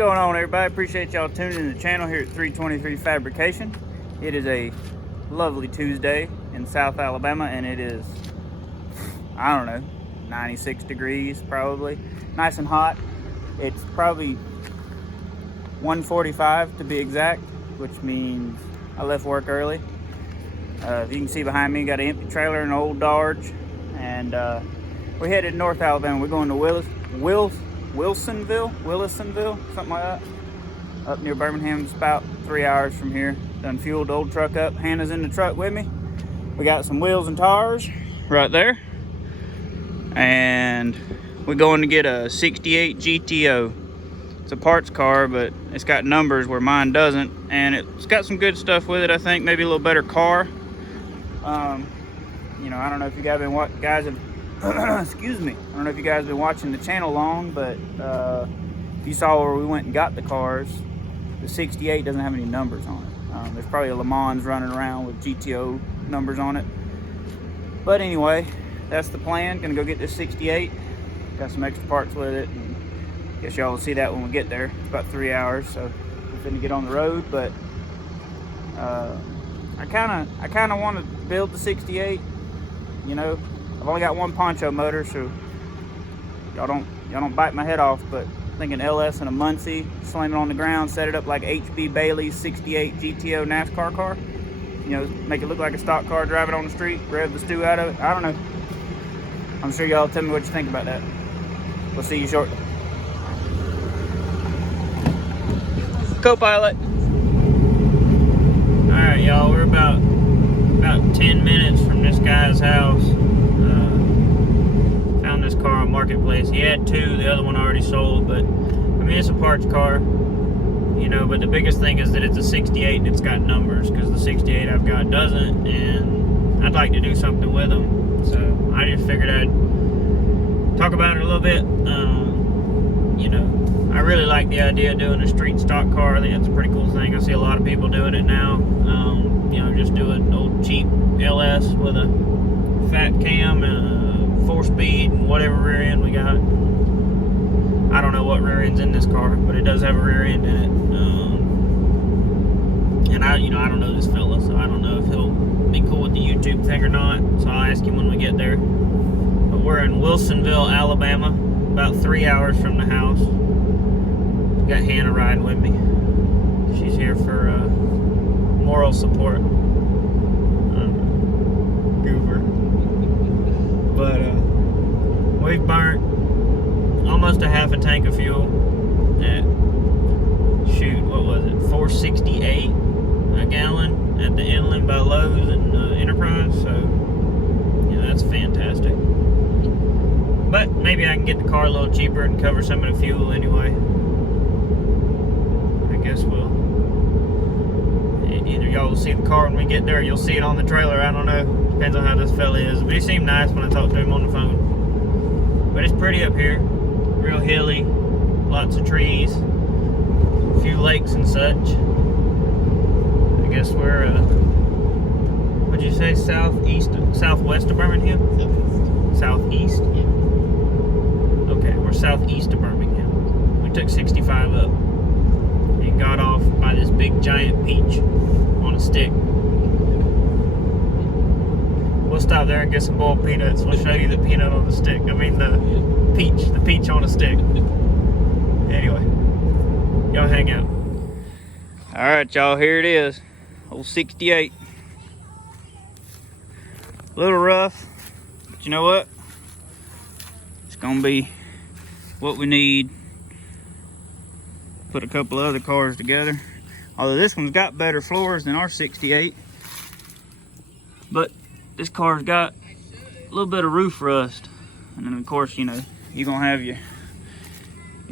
going on, everybody? Appreciate y'all tuning in the channel here at 323 Fabrication. It is a lovely Tuesday in South Alabama, and it is, I don't know, 96 degrees probably. Nice and hot. It's probably 1:45 to be exact, which means I left work early. If you can see behind me, got an empty trailer and an old Dodge, and we're headed north Alabama. We're going to Wilsonville, something like that, up near Birmingham. It's about 3 hours from here. Done fueled the old truck up. Hannah's in the truck with me. We got some wheels and tires right there, and we're going to get a 68 GTO. It's a parts car, but it's got numbers where mine doesn't, and it's got some good stuff with it. I think maybe a little better car. You know, I don't know if you guys have excuse me, I don't know if you guys have been watching the channel long, but if you saw where we went and got the cars, the 68 doesn't have any numbers on it. There's probably a Le Mans running around with GTO numbers on it. But anyway, that's the plan. Gonna go get this 68. Got some extra parts with it, and guess y'all will see that when we get there. It's about 3 hours, so we're finna get on the road. But I kind of want to build the 68. You know, I've only got one poncho motor, so y'all don't bite my head off. But I'm thinking LS and a Muncie, slam it on the ground, set it up like HB Bailey's 68 GTO NASCAR car. You know, make it look like a stock car, drive it on the street, rev the stew out of it. I don't know. I'm sure y'all tell me what you think about that. We'll see you shortly. Co-pilot. All right, y'all. We're about 10 minutes from this guy's house. Found this car on Marketplace. He had two. The other one already sold, but I mean, it's a parts car, you know. But the biggest thing is that it's a 68 and it's got numbers, because the 68 I've got doesn't, and I'd like to do something with them. So I just figured I'd talk about it a little bit. You know, I really like the idea of doing a street stock car. I think that's a pretty cool thing. I see a lot of people doing it now. You know, just do an old cheap LS with a fat cam and a 4-speed and whatever rear end we got. I don't know what rear end's in this car, but it does have a rear end in it. And I don't know this fella, so I don't know if he'll be cool with the YouTube thing or not. So I'll ask him when we get there. But we're in Wilsonville, Alabama, about 3 hours from the house. Got Hannah riding with me. She's here for moral support. Goober. But we've burnt almost a half a tank of fuel at, shoot, what was it, 468 a gallon at the Inland by Lowe's and Enterprise. So yeah, that's fantastic. But maybe I can get the car a little cheaper and cover some of the fuel anyway. I guess we'll, either y'all will see the car when we get there, or you'll see it on the trailer. I don't know. Depends on how this fella is. But he seemed nice when I talked to him on the phone. But it's pretty up here. Real hilly. Lots of trees. A few lakes and such. I guess we're, what'd you say, southwest of Birmingham? Southeast? Yeah. Okay, we're southeast of Birmingham. We took 65 up and got off by this big giant peach on a stick. We'll stop there and get some boiled peanuts. We'll show you the peanut on the stick. I mean the peach on a stick. Anyway, y'all hang out. All right, y'all, here it is. Old 68. A little rough, but you know what? It's gonna be what we need. Put a couple of other cars together. Although this one's got better floors than our 68. But this car's got a little bit of roof rust. And then of course, you know, you're gonna have your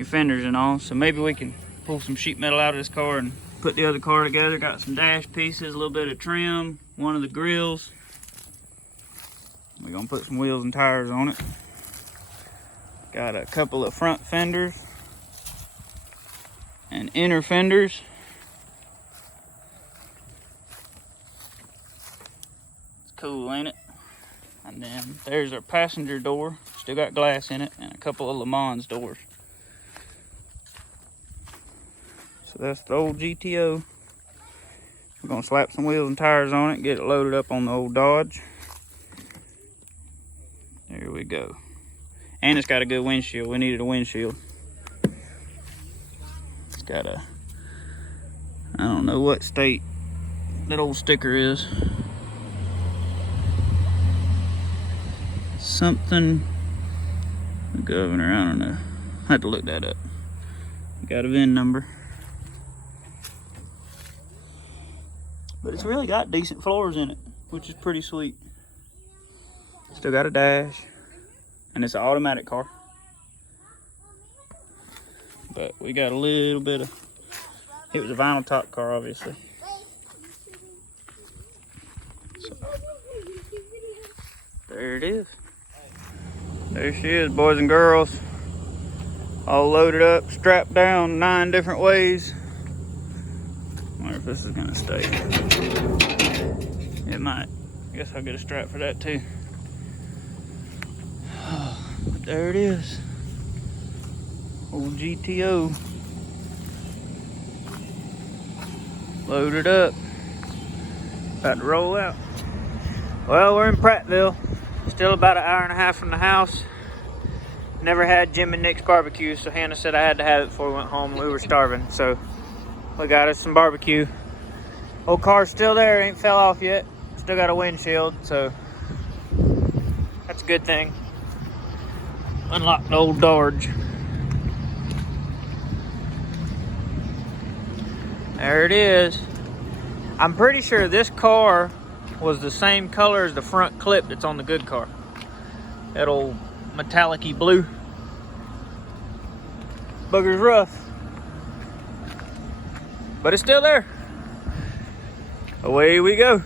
fenders and all. So maybe we can pull some sheet metal out of this car and put the other car together. Got some dash pieces, a little bit of trim, one of the grills. We're gonna put some wheels and tires on it. Got a couple of front fenders and inner fenders. It's cool, ain't it? And then there's our passenger door. Still got glass in it, and a couple of Le Mans doors. So that's the old GTO. We're gonna slap some wheels and tires on it, get it loaded up on the old Dodge. There we go. And it's got a good windshield. We needed a windshield. It's got a, I don't know what state that old sticker is. Something, the governor, I don't know. I had to look that up. Got a VIN number. But it's really got decent floors in it, which is pretty sweet. Still got a dash. And it's an automatic car. But we got a little bit of, it was a vinyl top car, obviously. So, there it is. There she is, boys and girls. All loaded up, strapped down 9 different ways. I wonder if this is gonna stay. It might. I guess I'll get a strap for that too. But there it is. Old GTO. Loaded up. About to roll out. Well, we're in Prattville. Still about an hour and a half from the house. Never had Jim and Nick's barbecue, so Hannah said I had to have it before we went home. We were starving, so we got us some barbecue. Old car's still there, ain't fell off yet. Still got a windshield, so that's a good thing. Unlocked the old Dodge. There it is. I'm pretty sure this car was the same color as the front clip that's on the good car. That old metallic-y blue. Booger's rough. But it's still there. Away we go.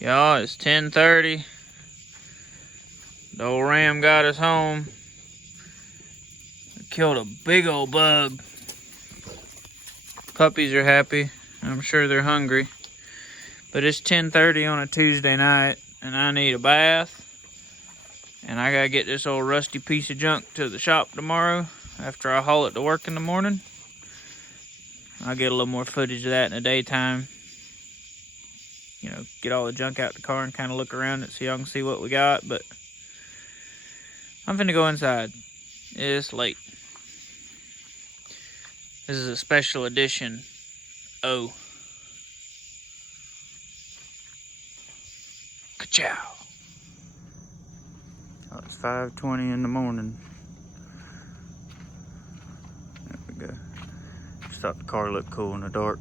Y'all, it's 10:30. The old Ram got us home. Killed a big old bug. Puppies are happy. I'm sure they're hungry. But it's 10:30 on a Tuesday night, and I need a bath. And I gotta get this old rusty piece of junk to the shop tomorrow after I haul it to work in the morning. I'll get a little more footage of that in the daytime. You know, get all the junk out the car and kind of look around it so y'all can see what we got. But I'm finna go inside. It's late. This is a special edition. Oh. Ka-chow. Oh, it's 5:20 in the morning. There we go. Just thought the car looked cool in the dark.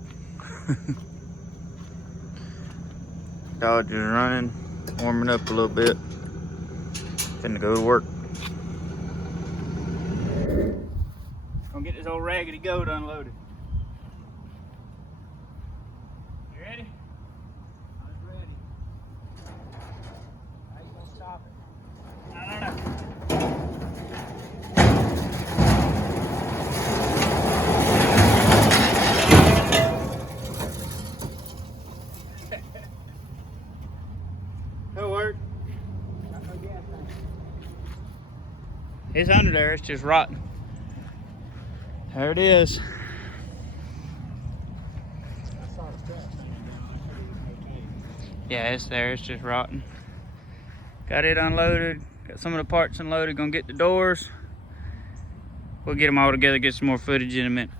Dodge is running, warming up a little bit. Finna go to work. Gonna get this old raggedy goat unloaded. You ready? I'm ready. How you gonna stop it? I don't know. It'll work. It's under there, it's just rotten. There it is. Yeah, it's there, it's just rotten. Got it unloaded, got some of the parts unloaded, gonna get the doors. We'll get them all together, get some more footage in a minute.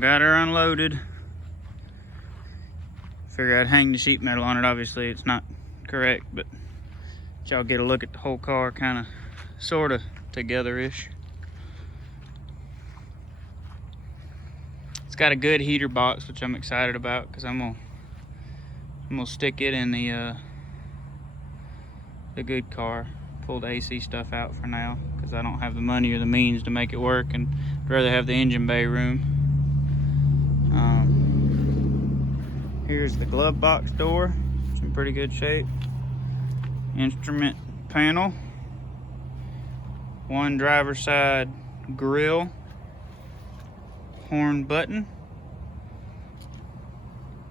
Got her unloaded. Figure I'd hang the sheet metal on it. Obviously it's not correct, but y'all get a look at the whole car kind of sort of together-ish. It's got a good heater box, which I'm excited about because I'm gonna stick it in the good car. pull the AC stuff out for now because I don't have the money or the means to make it work, and I'd rather have the engine bay room. Here's the glove box door. It's in pretty good shape. Instrument panel. One driver's side grill. Horn button.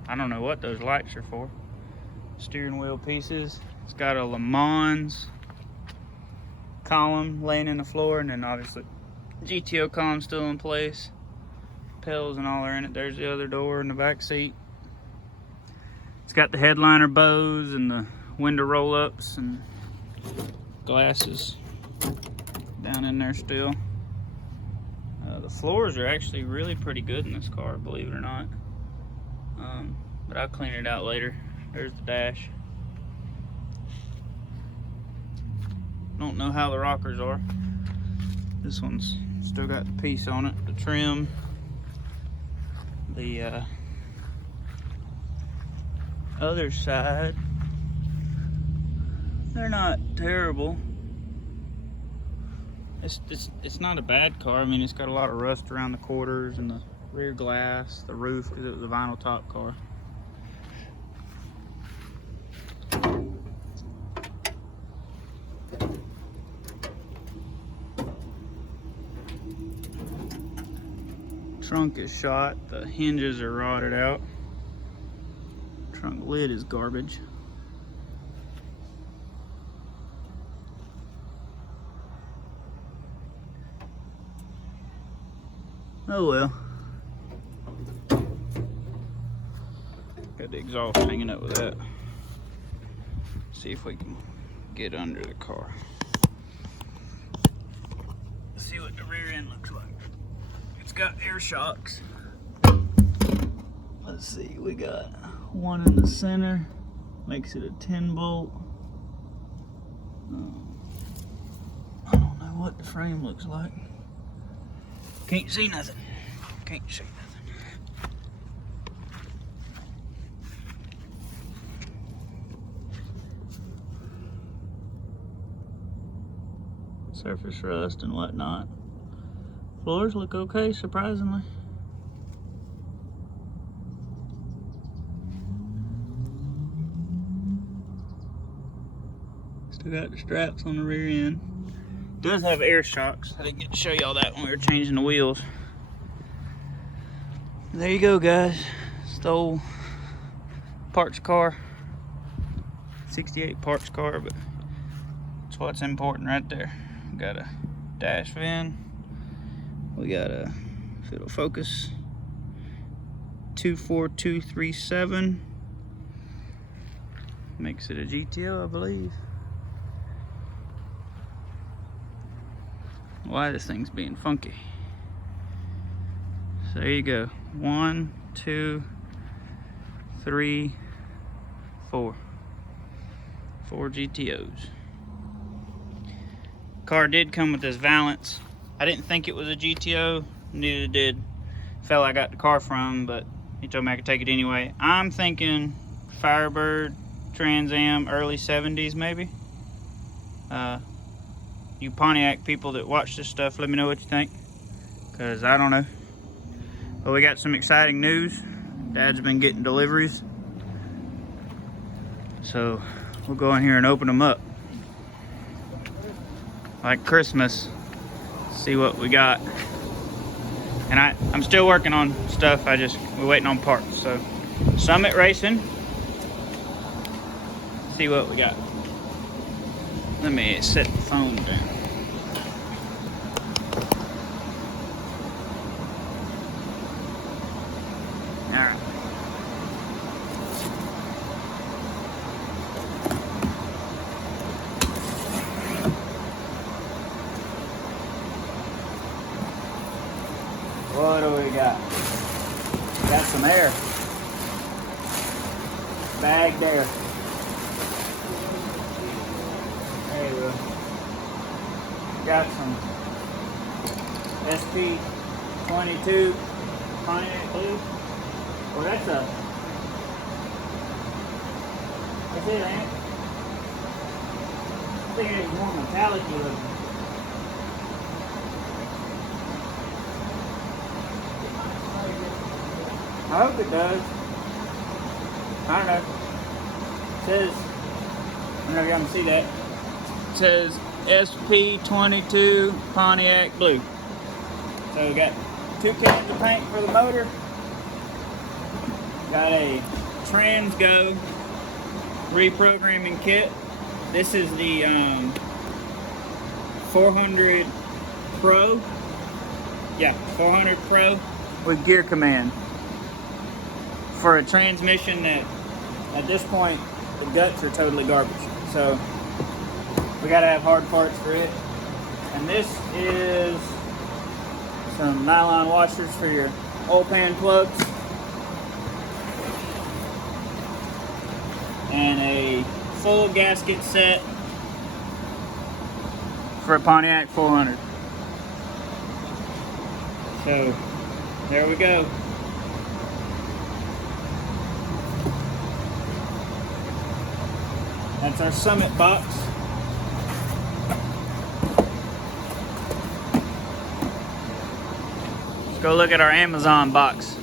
I don't know what those lights are for. Steering wheel pieces. It's got a Le Mans column laying in the floor, and then obviously GTO column still in place. Pedals and all are in it. There's the other door in the back seat. It's got the headliner bows and the window roll-ups and glasses down in there still. The floors are actually really pretty good in this car, believe it or not. But I'll clean it out later. There's the dash. Don't know how the rockers are. This one's still got the piece on it, the trim. The other side, they're not terrible. It's not a bad car. I mean, it's got a lot of rust around the quarters and the rear glass, the roof, because it was a vinyl top car. Trunk is shot, the hinges are rotted out. Trunk lid is garbage. Oh well. Got the exhaust hanging up with that. See if we can get under the car. See what the rear end looks like. It's got air shocks. Let's see, we got one in the center, makes it a 10 bolt. I don't know what the frame looks like. Can't see nothing. Can't see nothing. Surface rust and whatnot. Floors look okay, surprisingly. Still got the straps on the rear end. Does have air shocks. I didn't get to show y'all that when we were changing the wheels. There you go, guys. It's the old parts car. 68 parts car, but that's what's important right there. We got a dash VIN. We got a, if it'll focus, 24237. Makes it a GTO, I believe. Why this thing's being funky. So there you go. 1, 2, 3, 4. 4 GTOs. Car did come with this valance. I didn't think it was a GTO, neither did the fella I got the car from, but he told me I could take it anyway. I'm thinking Firebird, Trans Am, early 70s maybe. You Pontiac people that watch this stuff, let me know what you think, because I don't know. But we got some exciting news. Dad's been getting deliveries, so we'll go in here and open them up like Christmas, see what we got. And I'm still working on stuff. We're waiting on parts. So Summit Racing, see what we got. Let me set the phone down. All right. What do we got? Got some air. Bagged air. There you go. Got some SP22 Pontiac Blue. Well, that's it, ain't it? figured it was more metallic looking. I hope it does. I don't know. It says, I don't know if y'all can see that. It says SP22 Pontiac Blue. So we got 2 cans of paint for the motor. Got a Transgo reprogramming kit. This is the 400 Pro. Yeah, 400 Pro with gear command. For a transmission that, at this point, the guts are totally garbage. So, we gotta have hard parts for it. And this is some nylon washers for your oil pan plugs. And a full gasket set for a Pontiac 400. So, there we go. That's our Summit box. Let's go look at our Amazon box.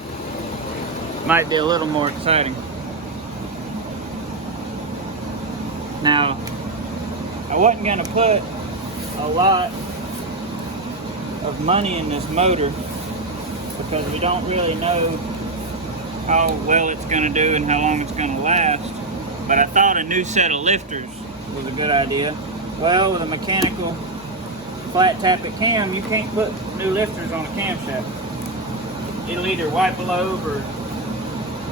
Might be a little more exciting. Now, I wasn't gonna put a lot of money in this motor because we don't really know how well it's gonna do and how long it's gonna last. But I thought a new set of lifters was a good idea. Well, with a mechanical flat tappet cam, you can't put new lifters on a camshaft. It'll either wipe a lobe or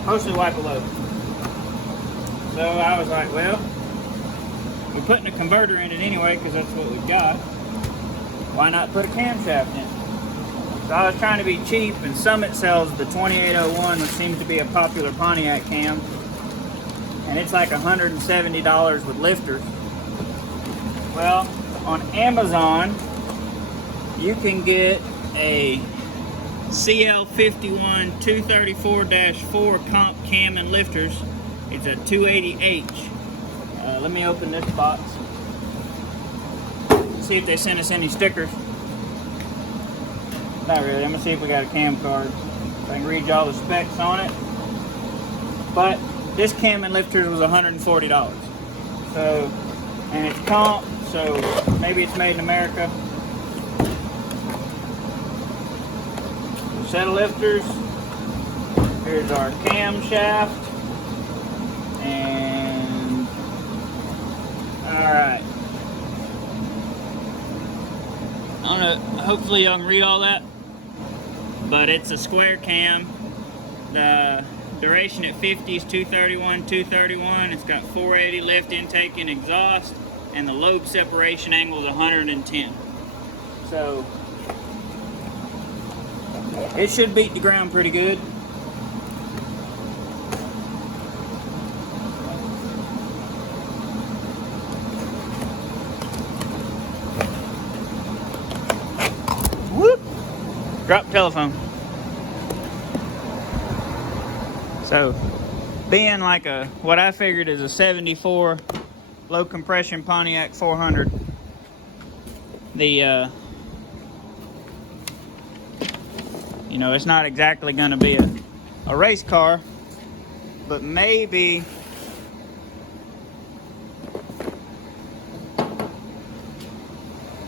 mostly wipe a lobe. So I was like, well, we're putting a converter in it anyway because that's what we've got. Why not put a camshaft in? So I was trying to be cheap, and Summit sells the 2801, which seems to be a popular Pontiac cam. And it's like $170 with lifters. Well, on Amazon, you can get a CL51 234-4 comp cam and lifters. It's a 280H. Let me open this box. See if they sent us any stickers. Not really. I'm gonna see if we got a cam card. So I can read you all the specs on it. But this cam and lifters was $140. So, and it's comp, so maybe it's made in America. Set of lifters. Here's our camshaft. And alright. I don't know, hopefully y'all can read all that. But it's a square cam. The duration at 50 is 231. It's got 480 lift, intake, and exhaust, and the lobe separation angle is 110. So it should beat the ground pretty good. Whoop! Drop telephone. So, being like what I figured is a 74 low compression Pontiac 400, you know, it's not exactly going to be a race car, but maybe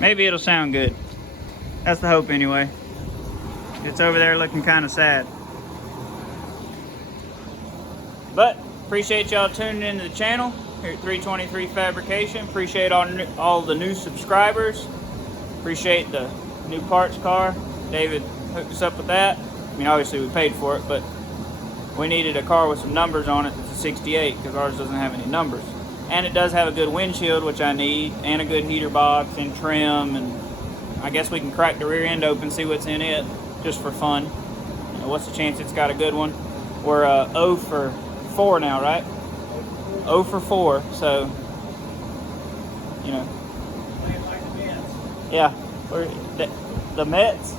it'll sound good. That's the hope anyway. It's over there looking kind of sad. But appreciate y'all tuning into the channel here at 323 Fabrication. Appreciate all the new subscribers. Appreciate the new parts car. David hooked us up with that. I mean, obviously we paid for it, but we needed a car with some numbers on it that's a 68 because ours doesn't have any numbers. And it does have a good windshield, which I need, and a good heater box and trim, and I guess we can crack the rear end open, see what's in it, just for fun. You know, what's the chance it's got a good one? We're 0 for 4 now, right? 0 for 4, so, you know. Yeah, we're the Mets?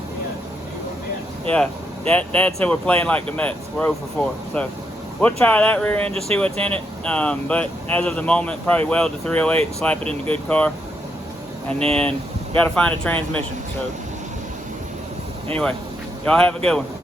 Yeah, Dad said we're playing like the Mets. We're 0 for 4, so we'll try that rear end, just see what's in it. But as of the moment, probably weld the 308 and slap it in the good car. and then got to find a transmission. So anyway, y'all have a good one.